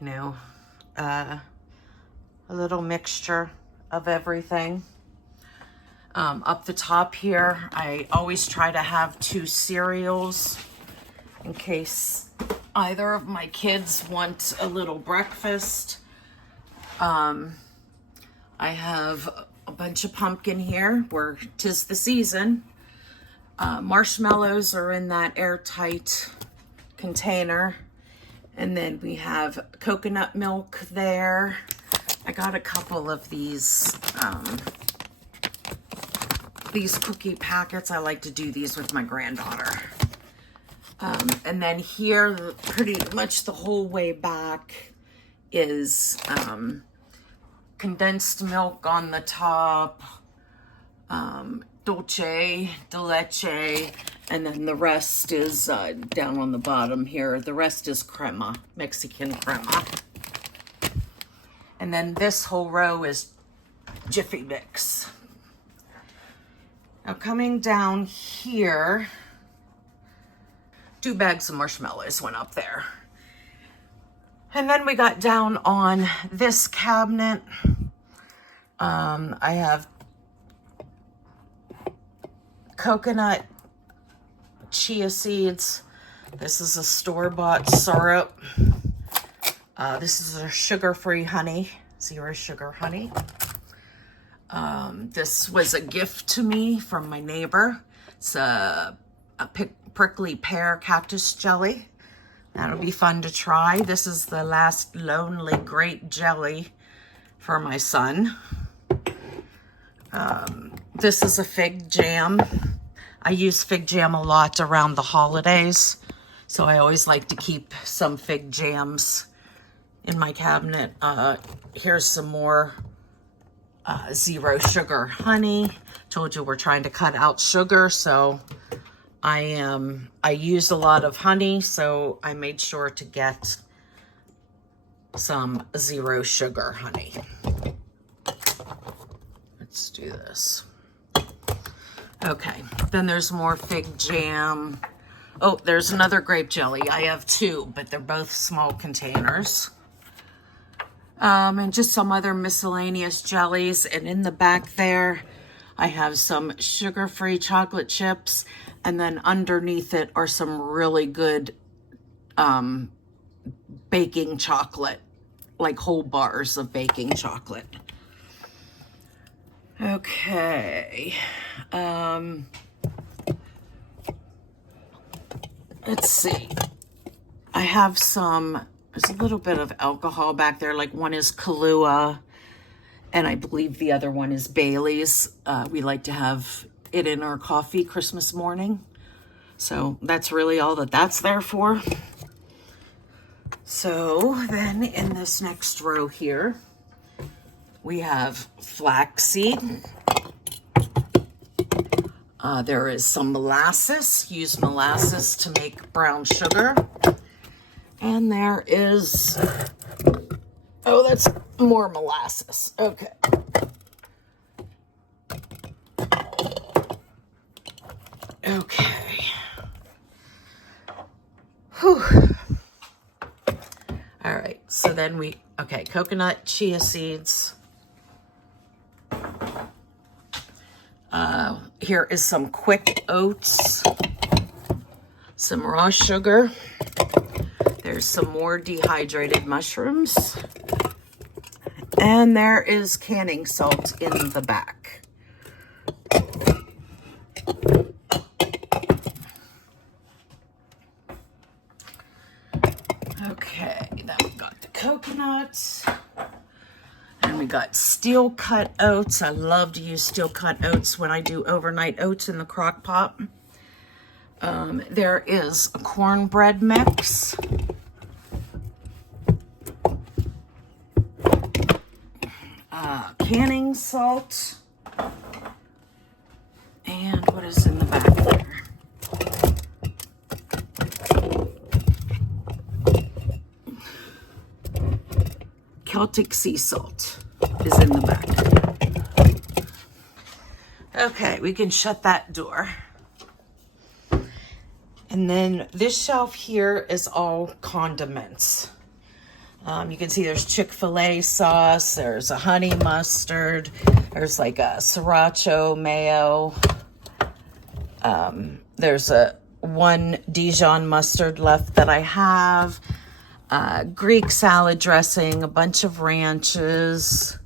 You know, a little mixture of everything. Up the top here, I always try to have 2 cereals in case either of my kids want a little breakfast. I have a bunch of pumpkin here where 'tis the season. Marshmallows are in that airtight container. And then we have coconut milk there. I got a couple of these cookie packets. I like to do these with my granddaughter. And then here, pretty much the whole way back is condensed milk on the top, dulce de leche, and then the rest is down on the bottom here. The rest is crema, Mexican crema. And then this whole row is Jiffy Mix. Now coming down here, 2 bags of marshmallows went up there. And then we got down on this cabinet. I have coconut chia seeds. This is a store-bought syrup. This is a sugar-free honey, 0 sugar honey. This was a gift to me from my neighbor. It's a prickly pear cactus jelly. That'll be fun to try. This is the last lonely grape jelly for my son. This is a fig jam. I use fig jam a lot around the holidays, so I always like to keep some fig jams in my cabinet. Here's some more 0 sugar honey. Told you we're trying to cut out sugar, so I use a lot of honey, so I made sure to get some 0 sugar honey. Let's do this. Okay, then there's more fig jam. Oh, there's another grape jelly. I have 2, but they're both small containers. And just some other miscellaneous jellies. And in the back there, I have some sugar-free chocolate chips. And then underneath it are some really good baking chocolate, like whole bars of baking chocolate. Okay. Let's see. I have there's a little bit of alcohol back there. Like one is Kahlua, and I believe the other one is Bailey's. We like to have it in our coffee Christmas morning. So that's really all that's there for. So then in this next row here, we have flaxseed. There is some molasses. Use molasses to make brown sugar. And there is, oh, that's more molasses. Okay. Okay. Whew. All right, so then okay, coconut chia seeds. Here is some quick oats, some raw sugar. There's some more dehydrated mushrooms. And there is canning salt in the back. got steel cut oats. I love to use steel cut oats when I do overnight oats in the crock pot. There is a cornbread mix. Canning salt. And what is in the back there? Celtic sea salt is in the back. Okay, we can shut that door. And then this shelf here is all condiments. You can see there's Chick-fil-A sauce, there's a honey mustard, there's like a sriracha mayo, there's one Dijon mustard left that I have, Greek salad dressing, a bunch of ranches,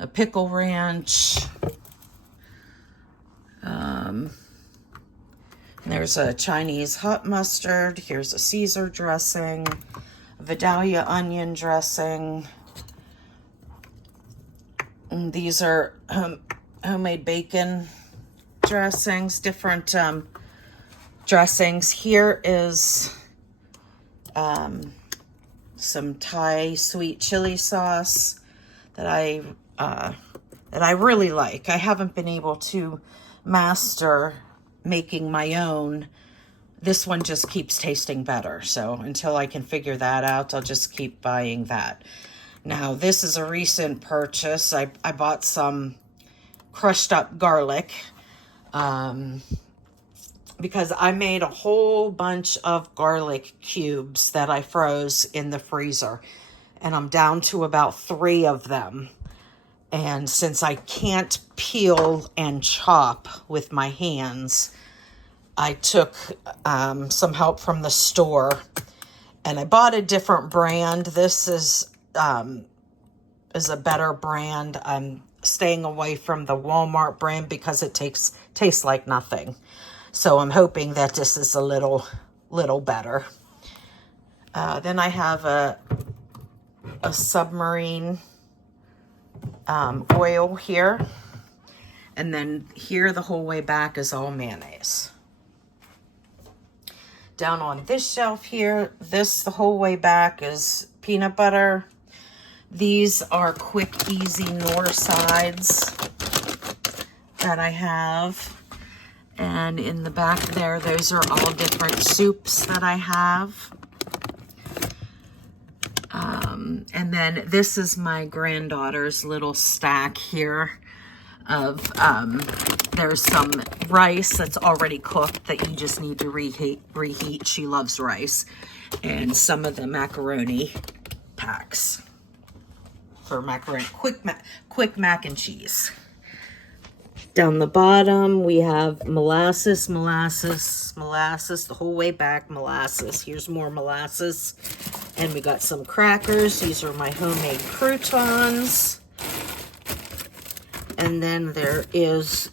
a pickle ranch, there's a Chinese hot mustard, here's a Caesar dressing, Vidalia onion dressing. And these are homemade bacon dressings, different dressings. Here is some Thai sweet chili sauce that I really like. I haven't been able to master making my own. This one just keeps tasting better. So until I can figure that out, I'll just keep buying that. Now, this is a recent purchase. I bought some crushed up garlic because I made a whole bunch of garlic cubes that I froze in the freezer. And I'm down to about 3 of them. And since I can't peel and chop with my hands, I took some help from the store, and I bought a different brand. This is a better brand. I'm staying away from the Walmart brand because it tastes like nothing. So I'm hoping that this is a little better. Then I have a submarine oil here, and then here the whole way back is all mayonnaise. Down on this shelf here, the whole way back is peanut butter. These are quick, easy Knorr sides that I have. And in the back there, those are all different soups that I have. And then this is my granddaughter's little stack here of, there's some rice that's already cooked that you just need to reheat. She loves rice. And some of the macaroni packs for macaroni, quick mac and cheese. Down the bottom, we have molasses, the whole way back, molasses. Here's more molasses. And we got some crackers. These are my homemade croutons. And then there is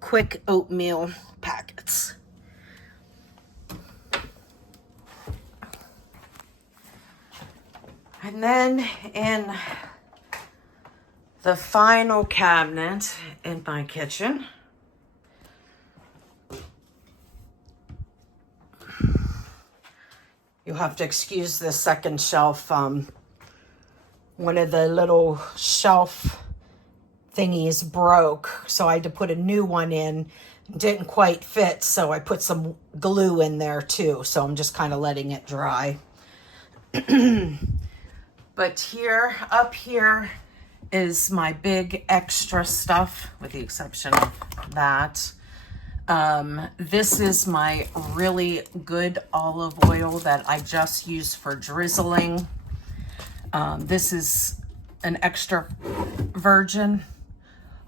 quick oatmeal packets. And then in the final cabinet in my kitchen, you'll have to excuse the second shelf. One of the little shelf thingies broke, so I had to put a new one in. Didn't quite fit, so I put some glue in there too, so I'm just kind of letting it dry. But up here is my big extra stuff, with the exception of that. This is my really good olive oil that I just use for drizzling. This is an extra virgin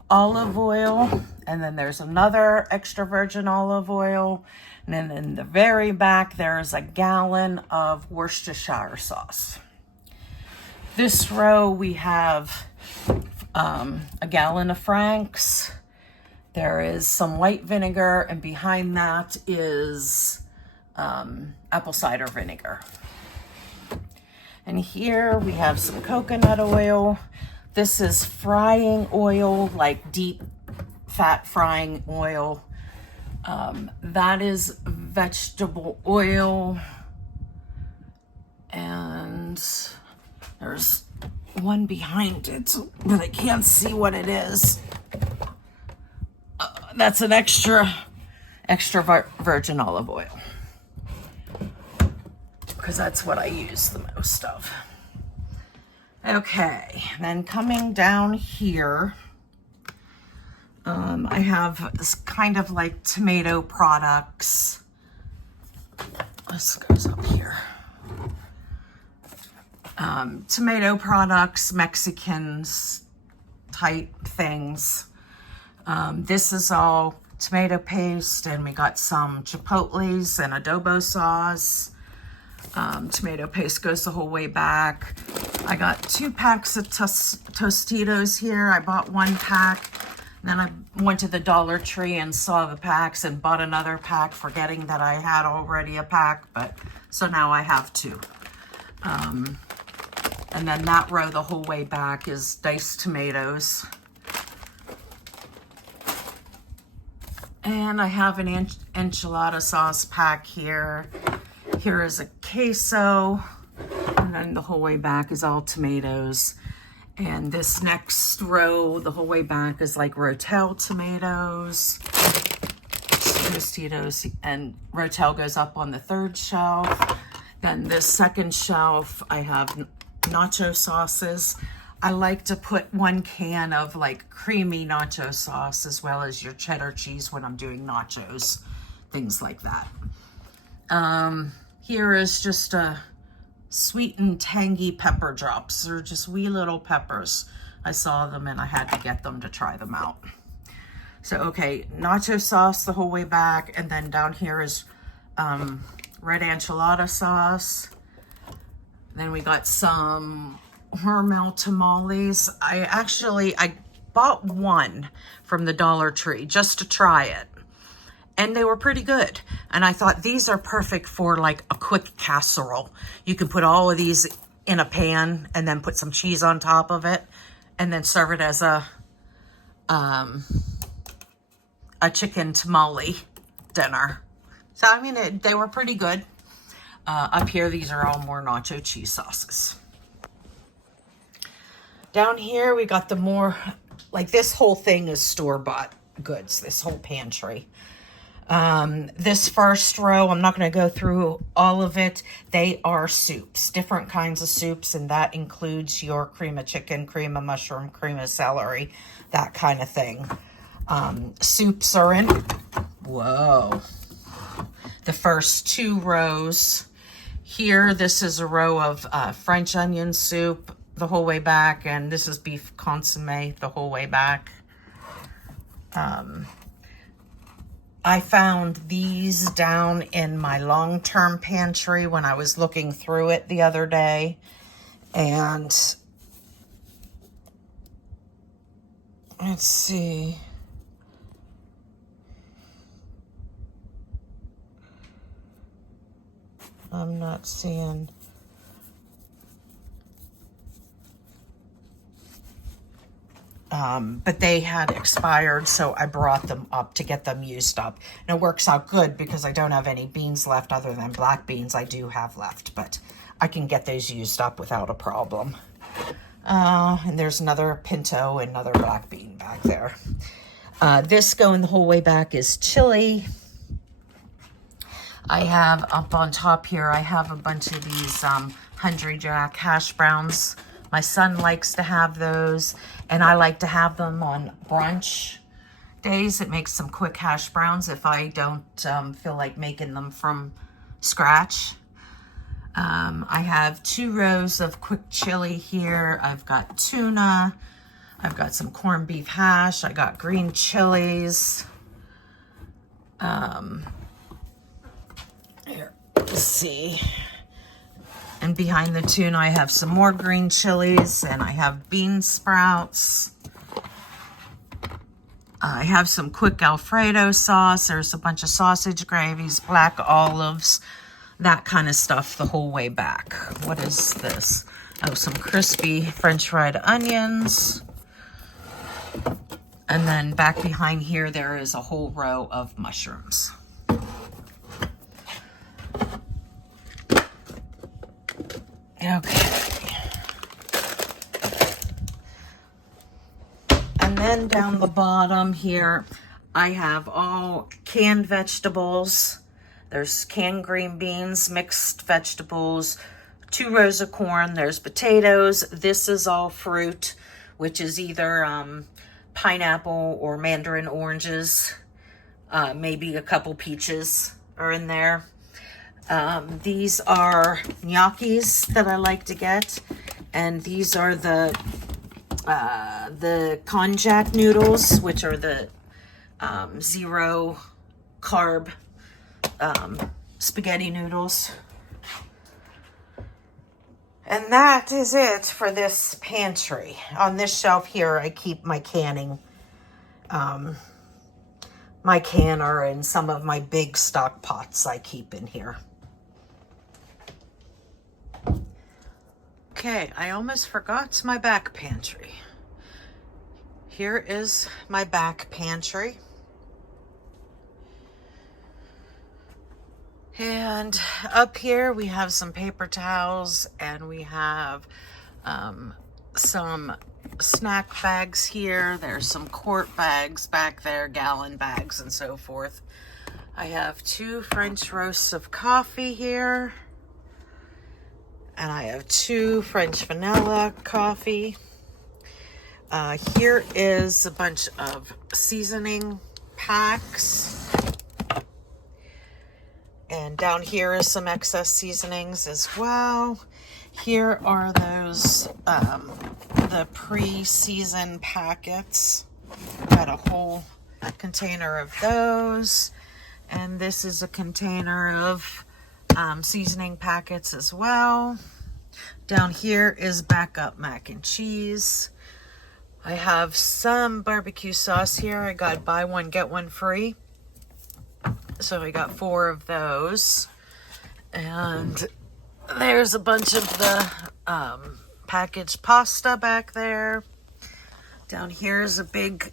olive oil, and then there's another extra virgin olive oil, and then in the very back there's a gallon of Worcestershire sauce. This row we have a gallon of Frank's. There is some white vinegar, and behind that is apple cider vinegar. And here we have some coconut oil. This is frying oil, like deep fat frying oil. That is vegetable oil. And there's one behind it, but I can't see what it is. That's an extra virgin olive oil, because that's what I use the most of. Okay, then coming down here, I have this kind of like tomato products. This goes up here. Tomato products, Mexicans type things. This is all tomato paste, and we got some chipotles and adobo sauce. Tomato paste goes the whole way back. I got 2 packs of Tostitos here. I bought 1 pack. Then I went to the Dollar Tree and saw the packs and bought another pack, forgetting that I had already a pack, but so now I have 2. And then that row the whole way back is diced tomatoes. And I have an enchilada sauce pack here. Here is a queso, and then the whole way back is all tomatoes. And this next row, the whole way back, is like Rotel tomatoes, Tostitos, and Rotel goes up on the 3rd shelf. Then this 2nd shelf, I have nacho sauces. I like to put 1 can of like creamy nacho sauce as well as your cheddar cheese when I'm doing nachos, things like that. Here is just a sweet and tangy pepper drops. They're just wee little peppers. I saw them and I had to get them to try them out. So, okay, nacho sauce the whole way back, and then down here is red enchilada sauce. Then we got some Hormel tamales. I bought 1 from the Dollar Tree just to try it, and they were pretty good. And I thought these are perfect for like a quick casserole. You can put all of these in a pan and then put some cheese on top of it, and then serve it as a chicken tamale dinner. So I mean, they were pretty good. Up here, these are all more nacho cheese sauces. Down here, we got the more, like this whole thing is store-bought goods, this whole pantry. This first row, I'm not going to go through all of it. They are soups, different kinds of soups, and that includes your cream of chicken, cream of mushroom, cream of celery, that kind of thing. Soups are in, whoa, the first 2 rows. Here, this is a row of French onion soup the whole way back, and this is beef consomme the whole way back. I found these down in my long-term pantry when I was looking through it the other day, and let's see. I'm not seeing. But they had expired, so I brought them up to get them used up. And it works out good because I don't have any beans left other than black beans I do have left, but I can get those used up without a problem. And there's another pinto and another black bean back there. This going the whole way back is chili. I have up on top here, I have a bunch of these Hungry Jack hash browns. My son likes to have those, and I like to have them on brunch days. It makes some quick hash browns if I don't feel like making them from scratch. I have 2 rows of quick chili here. I've got tuna. I've got some corned beef hash. I got green chilies. Here, let's see. And behind the tuna, I have some more green chilies, and I have bean sprouts. I have some quick Alfredo sauce. There's a bunch of sausage gravies, black olives, that kind of stuff the whole way back. What is this? Oh, some crispy French fried onions. And then back behind here, there is a whole row of mushrooms. Okay. And then down the bottom here, I have all canned vegetables. There's canned green beans, mixed vegetables, 2 rows of corn. There's potatoes. This is all fruit, which is either pineapple or mandarin oranges. Maybe a couple peaches are in there. These are gnocchis that I like to get. And these are the konjac noodles, which are the 0 carb spaghetti noodles. And that is it for this pantry. On this shelf here, I keep my canning, my canner, and some of my big stock pots I keep in here. Okay, I almost forgot my back pantry. Here is my back pantry. And up here we have some paper towels, and we have some snack bags here. There's some quart bags back there, gallon bags and so forth. I have 2 French roasts of coffee here. And I have 2 French vanilla coffee. Here is a bunch of seasoning packs. And down here is some excess seasonings as well. Here are those, the pre-seasoned packets. Got a whole container of those. And this is a container of seasoning packets as well. Down here is backup mac and cheese. I have some barbecue sauce here. I got buy one, get one free. So I got 4 of those. And there's a bunch of the packaged pasta back there. Down here is a big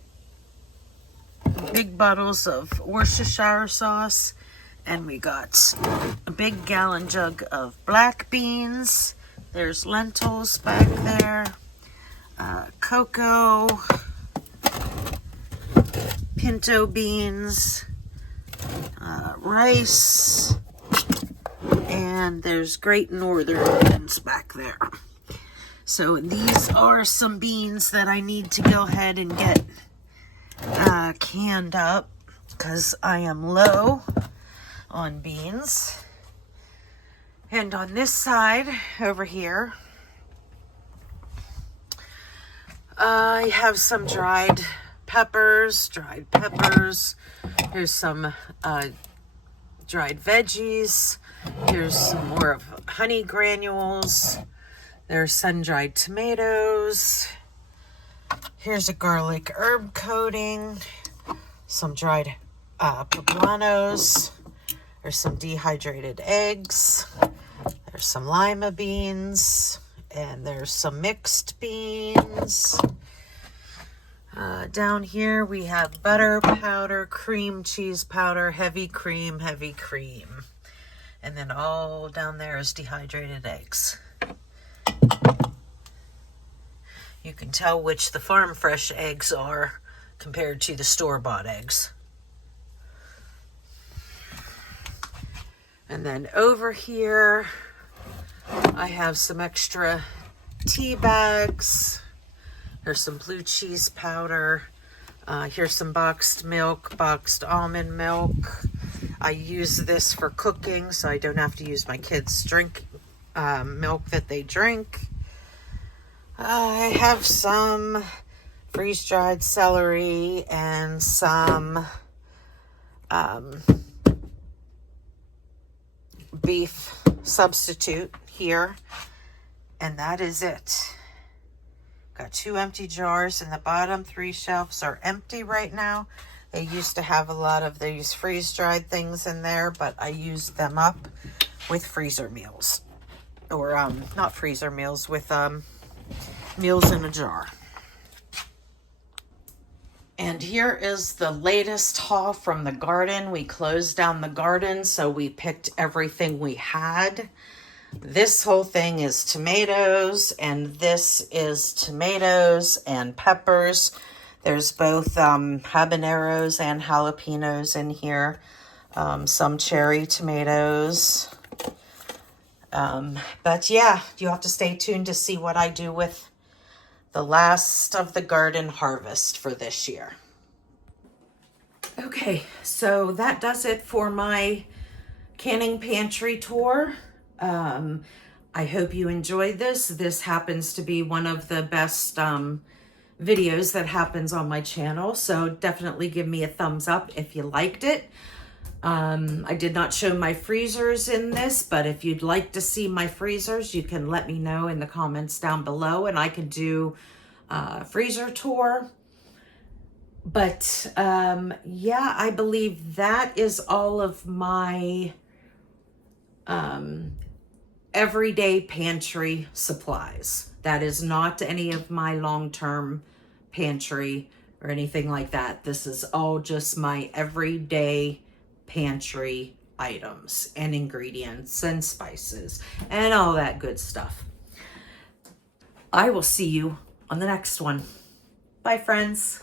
bottles of Worcestershire sauce. And we got a big gallon jug of black beans. There's lentils back there. Cocoa. Pinto beans. Rice. And there's Great Northern beans back there. So these are some beans that I need to go ahead and get canned up, because I am low on beans. And on this side over here, I have some dried peppers. Here's some dried veggies. Here's some more of honey granules. There's sun-dried tomatoes. Here's a garlic herb coating. Some dried poblanos. There's some dehydrated eggs. There's some lima beans. And there's some mixed beans. Down here we have butter powder, cream cheese powder, heavy cream. And then all down there is dehydrated eggs. You can tell which the farm fresh eggs are compared to the store-bought eggs. And then over here, I have some extra tea bags. There's some blue cheese powder. Here's some boxed milk, boxed almond milk. I use this for cooking, so I don't have to use my kids' milk that they drink. I have some freeze-dried celery and some beef substitute here, and that is it. Got 2 empty jars, and the bottom 3 shelves are empty right now. They used to have a lot of these freeze-dried things in there, but I used them up with freezer meals. Or not freezer meals, with meals in a jar. And here is the latest haul from the garden. We closed down the garden, so we picked everything we had. This whole thing is tomatoes, and this is tomatoes and peppers. There's both habaneros and jalapenos in here. Some cherry tomatoes. But yeah, you have to stay tuned to see what I do with the last of the garden harvest for this year. Okay, so that does it for my canning pantry tour. I hope you enjoyed this. This happens to be one of the best videos that happens on my channel, so definitely give me a thumbs up if you liked it. I did not show my freezers in this, but if you'd like to see my freezers, you can let me know in the comments down below, and I can do a freezer tour. But yeah, I believe that is all of my everyday pantry supplies. That is not any of my long-term pantry or anything like that. This is all just my everyday pantry items and ingredients and spices and all that good stuff. I will see you on the next one. Bye, friends.